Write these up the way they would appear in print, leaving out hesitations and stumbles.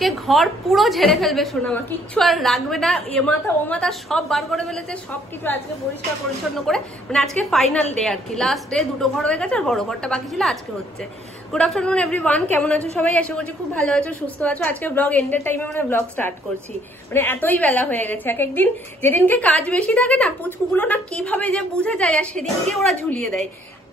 কে ঘর পুরো ঝেড়ে ফেলবে সোনামা, কিচ্ছু আর রাখবে না, এ মাথা ও মাথা সব বার করে ফেলেছে, সবকিছু আজকে পরিষ্কার পরিচ্ছন্ন করে, মানে আজকে ফাইনাল ডে আর কি, লাস্ট ডে। দুটো ঘর হয়ে গেছে আর বড় ঘরটা বাকি ছিল, আজকে হচ্ছে। গুড আফটারনুন এভরিওয়ান, কেমন আছো সবাই? আশা করছি খুব ভালো আছো, সুস্থ আছো। আজকে ব্লগ এন্ডের টাইমে মানে ব্লগ স্টার্ট করছি, মানে এতই বেলা হয়ে গেছে। এক একদিন যেদিনকে কাজ বেশি থাকে না, পুচকুগুলো না কিভাবে যে বুঝে যায়, আর সেদিনকে ওরা ঝুলিয়ে দেয়,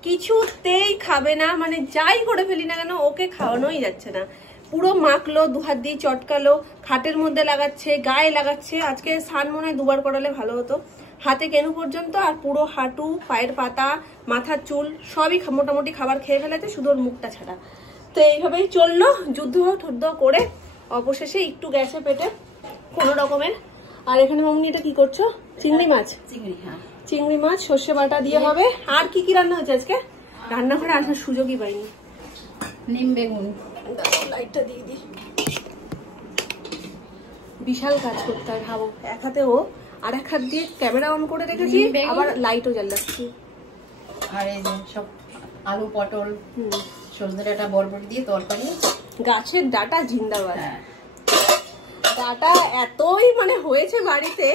কিছুতেই খাবে না, মানে যাই করে ফেলি না কেন ওকে খাওয়ানোই যাচ্ছে না। পুরো মাখলো, দুহাত দিয়ে চটকালো, খাটের মধ্যে লাগাচ্ছে, গায়ে লাগাচ্ছে। আজকে স্নান মনে হয় দুবার করালে ভালো হতো। হাতে কেনু পর্যন্ত, আর পুরো হাঁটু, পায়ের পাতা, মাথার চুল সবই মোটামুটি খাবার খেয়ে ফেলেছে, শুধু ওর মুখটা ছাড়া। তো এইভাবেই চললো যুদ্ধ ঠুদ্ধ করে, অবশেষে একটু গ্যাসে পেটে কোনো রকমের। আর এখানে মামনি এটা কি করছো? চিংড়ি মাছ। চিংড়ি মাছ সর্ষে বাটা দিয়ে হবে। আর কি কি রান্না হচ্ছে আজকে? রান্নাঘরে আসার সুযোগই পাইনি। নিম বেগুন, লাইটটা দিয়ে দিই, বিশাল কাজ করতে হয় ভাবো। এক হাতে ও, আর এক হাত দিয়ে ক্যামেরা অন করে রেখেছি, আবার লাইটও জ্বালাচ্ছি। আর এই যে সব আলু পটল সজনে ডাঁটা বরবটি দিয়ে তরকারি। গাছের ডাটা জিন্দাবাদ। ডাটা এতই মানে হয়েছে বাড়িতে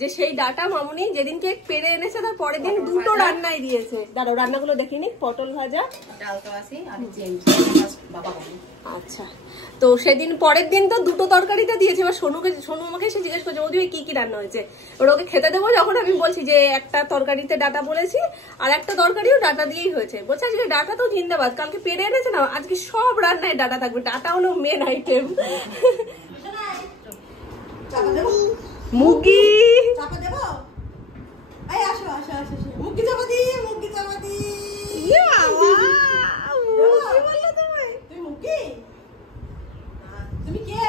যে সেই ডাটা মামুনি যেদিনকে পেরে এনেছে তার পরের দিন দুটো রান্নাই দিয়েছে। দাঁড়াও রান্নাগুলো দেখিনি। পটল ভাজা, ডাল তো আছে, আর বাবা বলে। আচ্ছা, তো সেদিন পরের দিন তো দুটো তরকারিটা দিয়েছে। এবার সোনু আমাকে এসে জিজ্ঞেস করছে, বৌদি কি কি রান্না হয়েছে। এবার ওকে খেতে দেবো যখন আমি বলছি যে একটা তরকারিতে ডাটা বলেছি, আর একটা তরকারিও ডাটা দিয়েই হয়েছে। বলছে আজকে ডাটা তো জিন্দাবাদ, কালকে পেরে এনেছে না, আজকে সব রান্নায় ডাটা থাকবে, ডাটা হলো মেন আইটেম। মুগি চাপা দেব, এই আসো আসো আসো, মুগি চাপা দি, মুগি চাপা দি। ইয়া বাবা, মুগি বললো তুমি? তুমি মুগি? তুমি কে?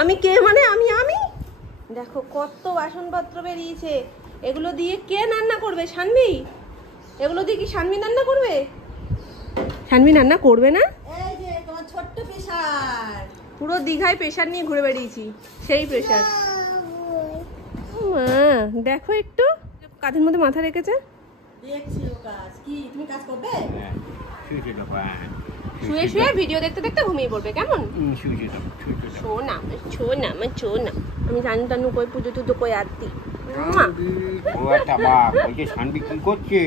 আমি কে মানে আমি দেখো কত বাসনপত্র বেরিয়েছে। এগুলো দিয়ে কে রান্না করবে? শানভি? এগুলো দিয়ে কি শানভি রান্না করবে? শানভি রান্না করবে না। এই যে তোমার ছোট্ট প্রেসার, পুরো দীঘায় প্রেসার নিয়ে ঘুরে বেরিয়েছি, সেই প্রেসার। দেখো একটু কাঁধের মধ্যে মাথা রেখেছে। দেখছি ও কাজ কি, তুমি কাজ করবে? শুয়ে শুয়ে ভিডিও দেখতে দেখতে ঘুমিয়ে পড়বে, কেমন? শোনা শোনা আমার শোনা, আমি জানি টানু কই পুজো টুজো কই আরতি। কি করছে?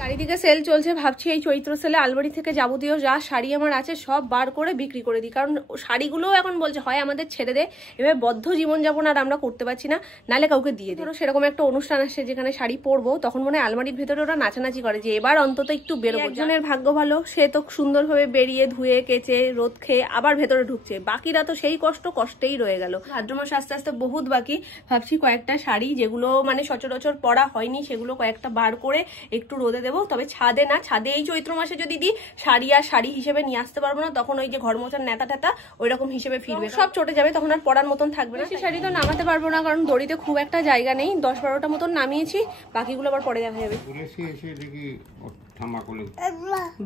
চারিদিকে সেল চলছে, ভাবছি এই চৈত্র সেলে আলমারি থেকে যাবতীয় যা শাড়ি আমার আছে সব বার করে বিক্রি করে দিই। কারণ শাড়িগুলোও এখন বলছে হয় আমাদের ছেড়ে দে, এবার বদ্ধ জীবনযাপন আর আমরা করতে পারছি না, নালে কাউকে দিয়ে দিই। সেরকম একটা অনুষ্ঠান আসছে যেখানে শাড়ি পরবো, তখন মনে হয় আলমারির ভেতরে ওরা নাচানাচি করে যে এবার অন্তত একটু বেরোবো। একজনের ভাগ্য ভালো, সে তো সুন্দরভাবে বেরিয়ে ধুয়ে কেচে রোদ খেয়ে আবার ভেতরে ঢুকছে, বাকিরা তো সেই কষ্টেই রয়ে গেল। ভাদ্র মাস আস্তে আস্তে বহুত বাকি। ভাবছি কয়েকটা শাড়ি যেগুলো মানে সচরাচর পরা হয়নি সেগুলো কয়েকটা বার করে একটু রোদে দেবো, তবে ছাদে না। ছাদে এই চৈত্র মাসে যদি দিই শাড়ি আর শাড়ি হিসেবে নিয়ে আসতে পারবো না, তখন ওই যে ঘর মোছার নেতা টেতা ওই রকম হিসেবে ফিরবে, সব চটে যাবে, তখন আর পরার মতন থাকবে না। সেই শাড়ি তো নামাতে পারবো না, কারণ দড়িতে খুব একটা জায়গা নেই। 10-12টা মতন নামিয়েছি, বাকিগুলো আবার পরে দেখা যাবে।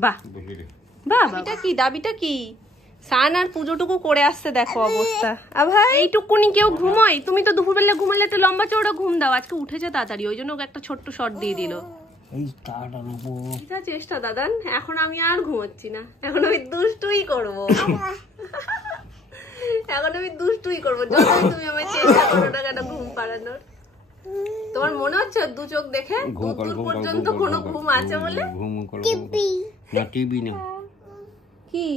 বাহ বাহ, এটা কি দাবিটা কি? সান আর পুজোটুকু করে আসছে, দেখো অবস্থা। ভাই এইটুকুনি কেউ ঘুমোয়? তুমি তো দুপুরবেলা ঘুমালে একটা লম্বা চওড়া ঘুম দাও, আজকে উঠেছে তাড়াতাড়ি, ওই জন্য একটা ছোট্ট শট দিয়ে দিল। চেষ্টা দাদান, এখন আমি আর ঘুমোচ্ছি না, এখন আমি দুষ্টুই করবো। এখন আমি দুষ্টুই করবো, যতই তুমি আমার চেষ্টা করো না কেন ঘুম পাড়ানোর। তোমার মনে হচ্ছে দু চোখ দেখে দূর পর্যন্ত কোনো ঘুম আছে বলে? কি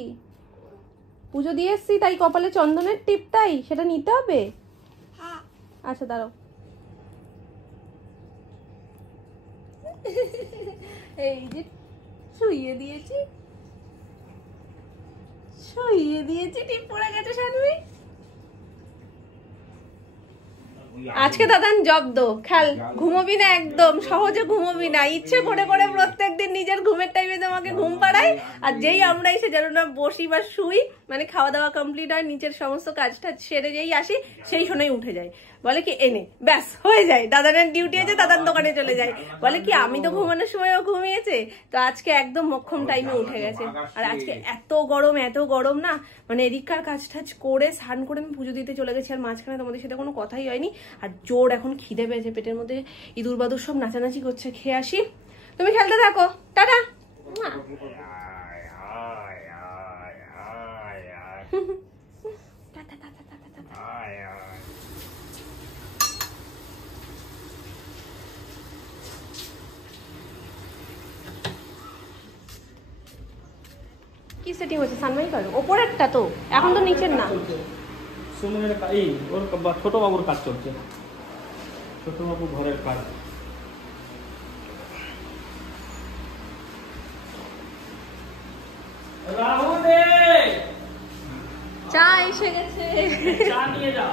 পুজো দিয়ে এসছি তাই কপালে চন্দনের টিপটাই সেটা নিতে হবে? আচ্ছা দাঁড়াও, এই যে শুইয়ে দিয়েছি টিপ পড়ে গেছে শানভি। আজকে দাদান জব্দ, খেল ঘুমোবি না, একদম সহজে ঘুমোবি না। ইচ্ছে করে করে প্রত্যেকদিন নিজের ঘুমের টাইমে তোমাকে ঘুম পাড়াই, আর যেই আমরা এসে যেন না বসি বা শুই, মানে খাওয়া দাওয়া কমপ্লিট হয়, নিচের সমস্ত কাজটা সেরে যেই আসি সেই সময় উঠে যায়, বলে কি এনে ব্যাস হয়ে যায়, দাদানের ডিউটি আছে, দাদার দোকানে চলে যায়। বলে কি আমি তো ঘুমানোর সময়ও ঘুমিয়েছে। তো আজকে একদম মক্ষম টাইমে উঠে গেছে। আর আজকে এত গরম না, মানে এদিককার কাজ টাজ করে স্নান করে আমি পুজো দিতে চলে গেছি, আর মাঝখানে তোমাদের সাথে কোনো কথাই হয়নি। আর জোর এখন খিদে পেয়েছে, পেটের মধ্যে ইঁদুর বাদুর সব নাচানাচি করছে, খেয়ে আসি। তুমি খেলতে থাকো, টাটা। আয় আয়। কি সেটিং হচ্ছে সানমাই করো ওপরেরটা তো এখন তো নিচের না সুমনের এই ওর ছোট বাবুর কাজ চলছে, ছোট বাবু ঘরের কাজ। রাহুল চা এসে গেছে চা নিয়ে যা।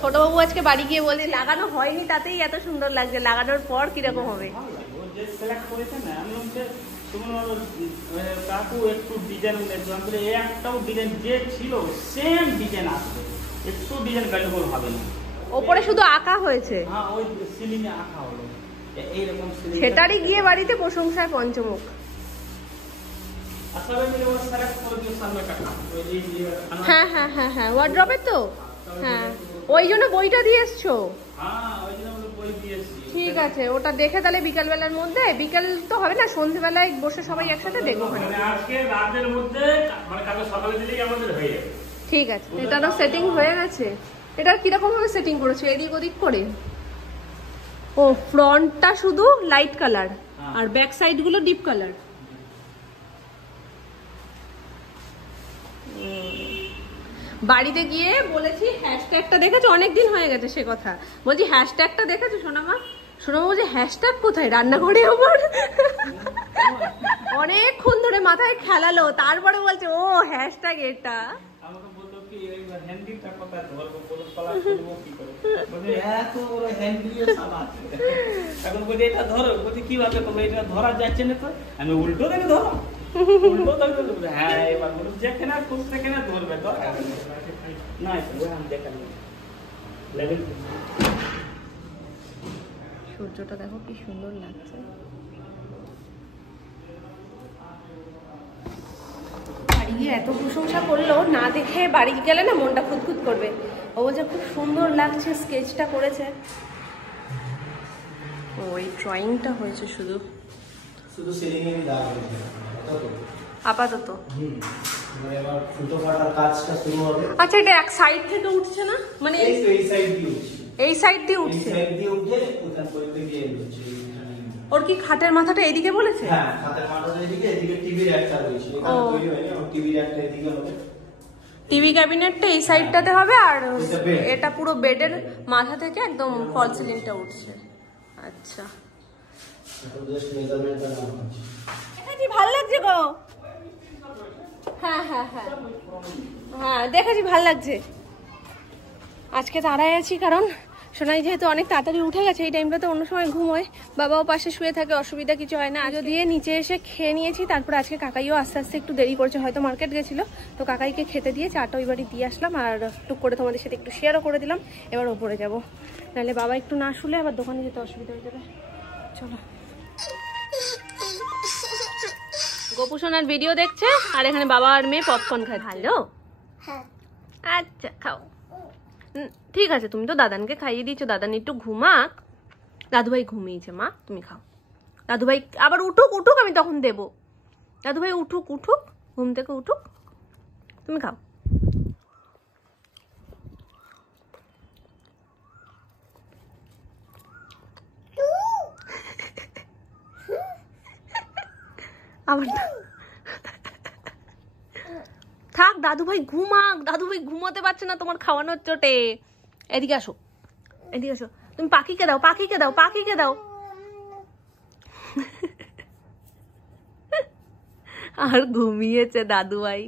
ছোট বাবু আজকে বাড়ি গিয়ে বলে লাগানো হয়নি তাতেই এত সুন্দর লাগছে, লাগানোর পর কিরকম হবে। ভালো লাগে, ও যে সিলেক্ট করেছে না, আমি বলছি সুমন কাকু একটু ডিজাইন দেখলাম, একটাও ডিজাইন যে ছিল সেম ডিজাইন আসবে, একটু ডিজাইন ভ্যালুবল হবে না। ওপরে শুধু আঁকা হয়েছে, হ্যাঁ ওই সিলিং এ আঁকা হলো এইরকম সিলিং, সেটারই গিয়ে বাড়িতে প্রশংসায় পঞ্চমুখ। আসলে মিলে ও সিলেক্ট করে দিও সামনে কাকা এই যে হ্যাঁ হ্যাঁ হ্যাঁ হ্যাঁ ওয়ার্ড্রপের তো, হ্যাঁ ওই জন্য বইটা দিয়ে এসছো। হ্যাঁ ওই জন্য আমরা বই দিয়েছি। ঠিক আছে, ওটা দেখে তাহলে বিকাল বেলার মধ্যে, বিকাল তো হবে না, সন্ধ্যেবেলায় বসে সবাই একসাথে দেখবো। মানে আজকে রাতের মধ্যে মানে কালকে সকালে দিলেই আমাদের হয়ে যাবে। ঠিক আছে, এটারও সেটিং হয়ে গেছে। এটা কিরকম ভাবে সেটিং করেছো, এদিক ওদিক করে? ও ফ্রন্টটা শুধু লাইট কালার আর ব্যাক সাইড গুলো ডিপ কালার। বাড়িতে গিয়ে বলেছি হ্যাশট্যাগটা দেখেছো, অনেকদিন হয়ে গেছে সে কথা, বলছি হ্যাশট্যাগটা দেখেছো সোনামা? সোনামা বলছে হ্যাশট্যাগ কোথায়, রান্নাঘরে আমার। অনেকক্ষণ ধরে মাথায় খেলালো, তারপরে বলছে ও হ্যাশট্যাগ এটা। আমাকে বললো কি এই হ্যান্ডিটা কথা ধরবো, বলে কলা করবো কি করে, বলে এত বড় হ্যান্ডিও সালা। এখন বলি এটা ধরো, বলি কিভাবে করবো, এটা ধরা যাচ্ছে না তো, আমি উল্টো দেখে ধরো, উল্টো দেখে ধরবে। হ্যাঁ এবার বলুন যেখানে খুব সেখানে ধরবে, দরকার না আমি দেখান লেভেল। সূর্যটা দেখো কি সুন্দর লাগছে। বাড়ি গিয়ে এত প্রশংসা করলো, না দেখে বাড়ি গেলে না মনটা খুঁতখুত করবে। ও বলছে খুব সুন্দর লাগছে, স্কেচটা করেছে। ওই ড্রয়িংটা হয়েছে শুধু শুধু সিলিং এরই দাগ হয়েছে আপাতত। এবার ফুটো ফাটার কাজটা শুরু হবে। আচ্ছা এটা এক সাইড থেকে উঠছে না, মানে এই তো এই সাইড দিয়ে উঠছে, এই সাইড দিয়ে এই উঠছে। সাইড দিয়ে উঠে ওখান পর্যন্ত গিয়ে হচ্ছে। ওর কি খাটের মাথাটা এইদিকে বলেছে? হ্যাঁ খাতের মাথাটা এদিকে, এদিকে টিভির একটা রয়েছে, এখানে তৈরি হয়নি, আর টিভির একটা এদিকে হবে। টিভি ক্যাবিনেটটা এই সাইডটাতে হবে, আর এটা bed। এটা পুরো বেডের মাথা থেকে একদম ফল সিলিংটা উঠছে। আচ্ছা এখন জাস্ট মেজারমেন্টটা নেওয়া হচ্ছে। দেখেছি ভালো লাগছে গো। হ্যাঁ হ্যাঁ হ্যাঁ হ্যাঁ দেখেছি ভালো লাগছে। আজকে তাড়ায় আছি কারণ সোনাই যেহেতু অনেক তাড়াতাড়ি উঠে গেছে, এই টাইমটাতে অন্য সময় ঘুমোয়, বাবাও পাশে শুয়ে থাকে, অসুবিধা কিছু হয় না। আজও দিয়ে নিচে এসে খেয়ে নিয়েছি, তারপরে আজকে কাকাইও আস্তে আস্তে একটু দেরি করছে, হয়তো মার্কেট গেছিলো, তো কাকাইকে খেতে দিয়ে চাটা ওই বাড়ি দিয়ে আসলাম, আর টুক করে তোমাদের সাথে একটু শেয়ারও করে দিলাম। এবার ওপরে যাবো, নাহলে বাবা একটু না শুলে আবার দোকানে যেতে অসুবিধা হয়ে যাবে। চলো, গোপু সোনার ভিডিও দেখছে আর এখানে বাবা আর মেয়ে পপকর্ন খায়। ভালো, আচ্ছা খাও। ঠিক আছে, তুমি তো দাদানকে খাইয়ে দিয়েছো, দাদান একটু ঘুমাক। দাদুভাই ঘুমিয়েছে মা, তুমি খাও। দাদুভাই আবার উঠুক উঠুক, আমি তখন দেবো। দাদুভাই উঠুক উঠুক, ঘুম থেকে উঠুক, তুমি খাও। আবার থাক, দাদুভাই ঘুমাক, দাদুভাই ঘুমোতে পারছে না তোমার খাওয়ানোর চোটে। এদিকে আসো, এদিকে আসো, তুমি পাখিকে দাও, পাখিকে দাও, পাখিকে দাও। আর ঘুমিয়েছে দাদুভাই।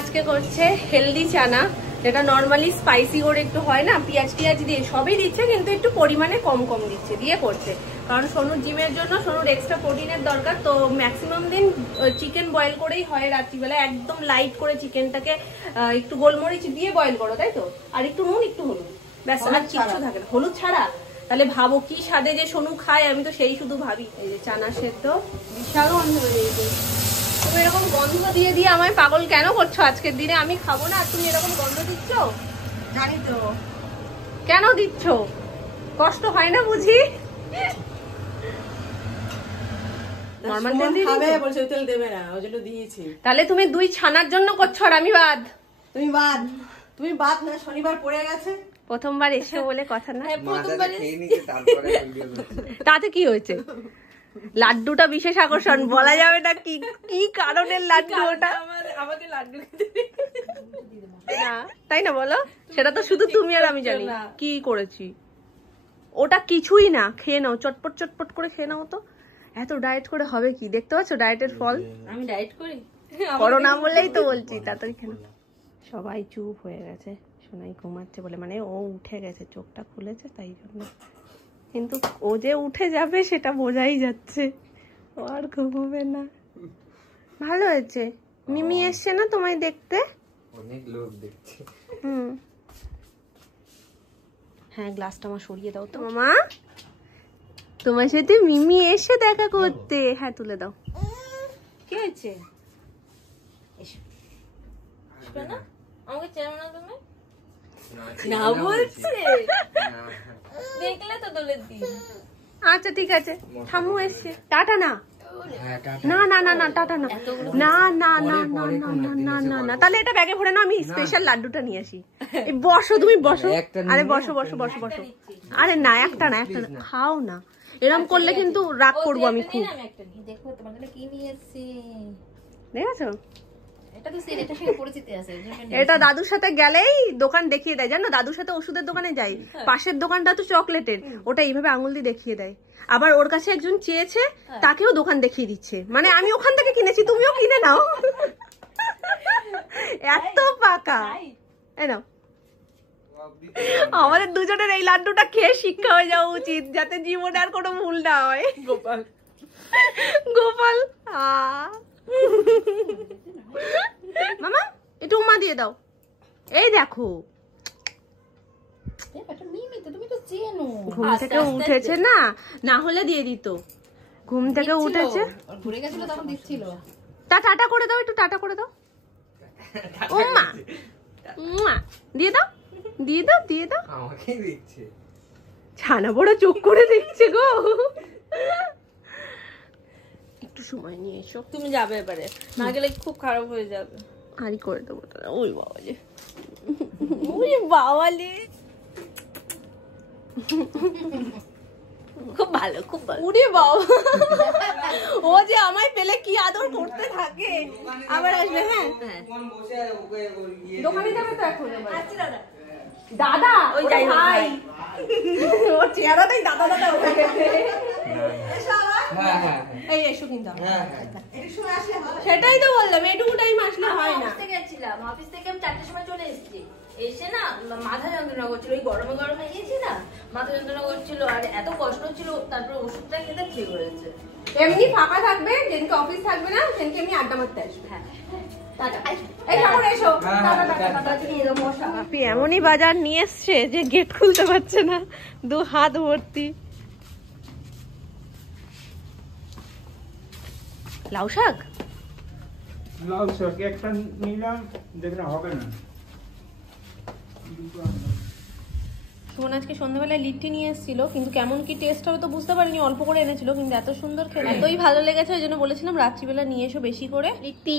আজকে করছে হেলদি চানা, যেটা নর্মালি স্পাইসি করে একটু হয় না, পেঁয়াজ টিয়াজ দিয়ে সবই দিচ্ছে, কিন্তু একটু পরিমাণে কম কম দিচ্ছে, দিয়ে করছে। কারণ সোনুর জিমের জন্য সোনুর এক্সট্রা প্রোটিনের দরকার, তো ম্যাক্সিমাম দিন চিকেন বয়েল করেই হয় রাত্রিবেলা, একদম লাইট করে চিকেনটাকে একটু গোলমরিচ দিয়ে বয়েল করো, তাই তো, আর একটু নুন একটু হলুদ, ব্যাস, আর কিচ্ছু থাকে না। হলুদ ছাড়া? তাহলে ভাবো কি স্বাদে যে সোনু খায়, আমি তো সেই শুধু ভাবি। এই যে চানা সেদ্ধ, বিশাল গন্ধ বেরিয়েছে, তুমি এরকম গন্ধ গন্ধ দিয়ে দিয়ে আমায় পাগল কেন করছো আজকের দিনে? আমি খাবো না, তুমি এরকম গন্ধ দিচ্ছ? জানি তো। কেন দিচ্ছ? কষ্ট হয় না বুঝি? নরমাল তেল দিয়ে খাবে দিয়েছো? বলছে তেল দেবে না, ওই জন্য দিয়েছি। তাহলে তুমি 2 ছানার জন্য করছো আর আমি বাদ। তুমি বাদ না, শনিবার পড়ে গেছে। প্রথমবার এসে বলে কথা না। প্রথমবার তাতে কি হয়েছে? লাড্ডুটা বিশেষ আকর্ষণ, বলা যাবে না কি কি কারণের লাড্ডু ওটা। আমাকে লাড্ডু না তাই না বলো? সেটা তো শুধু তুমি আর আমি জানি কি করেছি। ওটা কিছুই না, খেয়ে নাও, চটপট চটপট করে খেয়ে নাও। তো এত ডায়েট করে হবে কি? দেখতে পাচ্ছ ডায়েটের ফল? আমি ডায়েট করি। করো না বললেই তো বলছি, তাড়াতাড়ি খেয়ে নাও। সবাই চুপ হয়ে গেছে, সোনাই ঘুমাচ্ছে বলে, মানে ও উঠে গেছে, চোখটা খুলেছে তাই জন্য। কিন্তু ও যে উঠে যাবে সেটা বোঝাই যাচ্ছে, ও আর ঘুমোবে না। ভালো হয়েছে, মিমি এসছে না তোমায় দেখতে? অনেক লোক দেখছে। হ্যাঁ, গ্লাসটা আমার সরিয়ে দাও তো মামা, তোমার সাথে মিমি এসে দেখা করতে। হ্যাঁ তুলে দাও। কি হয়েছে? না আমাকে চেনো না তুমি? না বলছে, দেখলে তো দোলের দিন। আচ্ছা ঠিক আছে, ঠাম্মু এসছে। টাটা না না না না না টাটা না না না না না না না না না না। তাহলে এটা ব্যাগে ভরে নাও, আমি স্পেশাল লাড্ডুটা নিয়ে আসি। এই বসো, তুমি বসো। আরে বসো বসো বসো বসো। আরে না একটা না, একটা না, খাও না। এরকম করলে কিন্তু রাগ করবো আমি খুব। দেখো তোমার জন্য কি নিয়ে এসেছি। দেখেছো? এটা তো সিরিয়াসের সঙ্গে পরিচিতি আছে। এটা দাদুর সাথে গেলেই দোকান দেখিয়ে দেয়, জানো? দাদুর সাথে ওষুধের দোকানে যাই, পাশের দোকানটা তো চকলেটের, ওটা এইভাবে আঙুল দিয়ে দেখিয়ে দেয়। আবার ওর কাছে একজন চেয়েছে, তাকেও দোকান দেখিয়ে দিচ্ছে। মানে আমি ওখান থেকে কিনেছি, তুমিও কিনে নাও। এত পাকা। এই নাও, আমাদের দুজনের এই লাড্ডুটা খেয়ে শিক্ষা হয়ে যাওয়া উচিত, যাতে জীবনে আর কোনো ভুল না হয়। গোপাল গোপাল মামা একটু উমা দিয়ে দাও। এই দেখো, তুমি তো চেনো। ঘুম থেকে উঠেছে না, না হলে দিয়ে দিত। ঘুম থেকে উঠেছে, ঘুরে গেছিল তখন দিচ্ছিল। টাটা করে দাও, একটু টাটা করে দাও। উমা উমা দিয়ে দাও, দিয়ে দাও, দিয়ে দাও। আমাকে দিচ্ছে, ছানা বড় চোখ করে দেখছে গো। একটু সময় নিয়ে এসো। তুমি যাবে এবারে, না গেলে খুব খারাপ হয়ে যাবে। আরই করে দেবো। ওই বাবালে, ওই বাবালে, খুব ভালো, খুব ভালো। উড়ে বাবা, ও যে আমায় পেলে কি আদর করতে থাকে। আবার আসবে। হ্যাঁ দোকানে যাবে তো এখন। দাদা ওই যাই ভাই, ওর চেহারাটাই দাদা দাদা উঠে গেছে। এই এসো কিন্তু, সেটাই তো বললাম, এটুকু টাইম আসলে হয় না। গেছিলাম অফিস থেকে, আমি 4টার সময় চলে এসেছি। এসে না মাথা যন্ত্রণা করছিল, ওই গরমে গরমে গিয়েছি না, মাথা যন্ত্রণা করছিল আর এত কষ্ট হচ্ছিল। তারপরে ওষুধটা খেতে ঠিক হয়েছে। এমনি ফাঁকা থাকবে, যেদিনকে অফিস থাকবে না সেদিনকে এমনি আড্ডা মারতে আসবে। হ্যাঁ এমনই বাজার নিয়ে এসছে যে গেট খুলতে পারছে না, 2 হাত ভর্তি। লাউ শাক, লাউ শাক একটা নিলাম, দেখলাম হবে না। সুমন আজকে সন্ধ্যাবেলায় লিট্টি নিয়ে এসেছিল, কিন্তু কেমন কি টেস্ট হবে তো বুঝতে পারিনি, অল্প করে এনেছিল, কিন্তু এত সুন্দর খেতে, এতই ভালো লেগেছে ওই জন্য বলেছিলাম রাত্রিবেলা নিয়ে এসো বেশি করে লিট্টি।